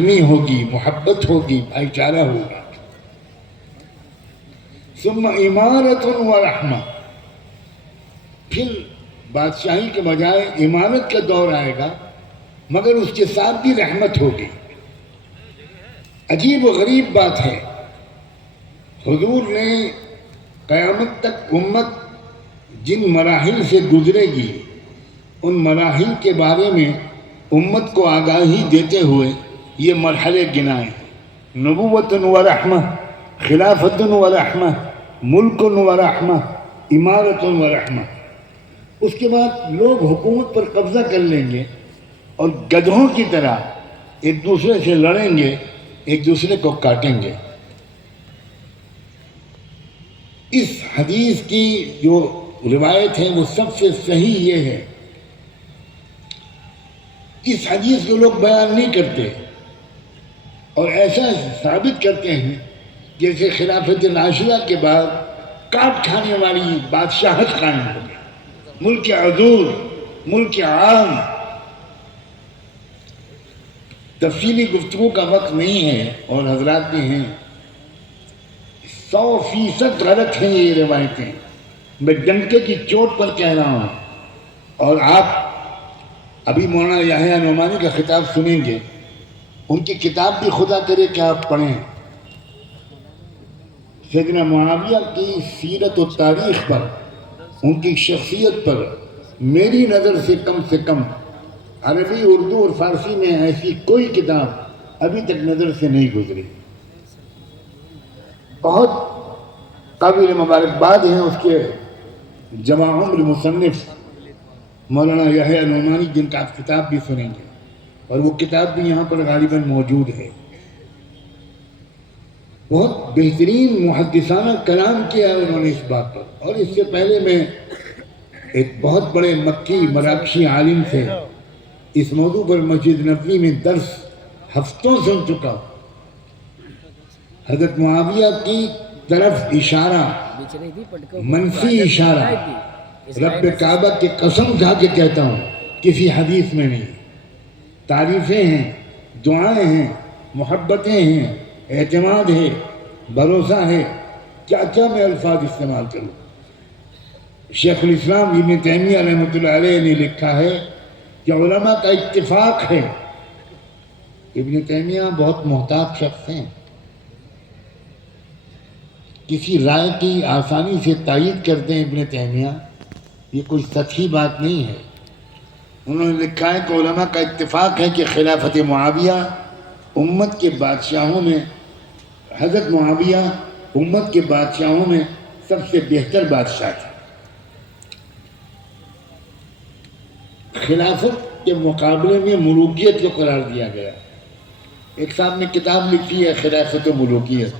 ہوگی، محبت ہوگی، بھائی چارہ ہوگا۔ ثم امارت و رحمہ، پھر بادشاہی کے بجائے امارت کا دور آئے گا، مگر اس کے ساتھ بھی رحمت ہوگی۔ عجیب و غریب بات ہے، حضور نے قیامت تک امت جن مراحل سے گزرے گی ان مراحل کے بارے میں امت کو آگاہی دیتے ہوئے یہ مرحلے گنائے: نبوت و رحمہ، خلافت و رحمہ، ملک و رحمہ، امارت و رحمہ۔ اس کے بعد لوگ حکومت پر قبضہ کر لیں گے اور گدھوں کی طرح ایک دوسرے سے لڑیں گے، ایک دوسرے کو کاٹیں گے۔ اس حدیث کی جو روایت ہے وہ سب سے صحیح یہ ہے۔ اس حدیث کو لوگ بیان نہیں کرتے اور ایسا ثابت کرتے ہیں جیسے خلافت راشدہ کے بعد کاٹ کھانے والی بادشاہت قائم ہو گئی، ملک عضور، ملک عام۔ تفصیلی گفتگو کا وقت نہیں ہے اور حضرات بھی ہیں، 100% غلط ہیں یہ روایتیں، میں ڈنکے کی چوٹ پر کہہ رہا ہوں۔ اور آپ ابھی مولانا یحییٰ نعمانی کا خطاب سنیں گے، ان کی کتاب بھی خدا کرے کہ آپ پڑھیں۔ سیدنا معاویہ کی سیرت و تاریخ پر، ان کی شخصیت پر میری نظر سے کم عربی، اردو اور فارسی میں ایسی کوئی کتاب ابھی تک نظر سے نہیں گزری۔ بہت قابل مبارکباد ہیں اس کے جوان عمر مصنف مولانا یحییٰ نعمانی، جن کا آپ کتاب بھی سنیں گے، اور وہ کتاب بھی یہاں پر غالباً موجود ہے۔ بہت بہترین محدثانہ کلام کیا ہے انہوں نے اس بات پر۔ اور اس سے پہلے میں ایک بہت بڑے مکی مراکشی عالم سے اس موضوع پر مسجد نبوی میں درس ہفتوں سن چکا ہوں۔ حضرت معاویہ کی طرف اشارہ، منفی اشارہ، رب کعبہ کی قسم کھا کے کہتا ہوں کسی حدیث میں نہیں۔ تعریفیں ہیں، دعائیں ہیں، محبتیں ہیں، اعتماد ہے، بھروسہ ہے، کیا کیا میں الفاظ استعمال کروں۔ شیخ الاسلام ابن تیمیہ رحمۃ اللہ علیہ نے لکھا ہے کہ علماء کا اتفاق ہے۔ ابن تیمیہ بہت محتاط شخص ہیں، کسی رائے کی آسانی سے تائید کرتے ہیں ابن تیمیہ، یہ کوئی سچی بات نہیں ہے۔ انہوں نے لکھا ہے کہ علماء کا اتفاق ہے کہ خلافت معاویہ امت کے بادشاہوں میں، حضرت معاویہ امت کے بادشاہوں میں سب سے بہتر بادشاہ تھے۔ خلافت کے مقابلے میں ملوکیت کو قرار دیا گیا۔ ایک صاحب نے کتاب لکھی ہے خلافت و ملوکیت،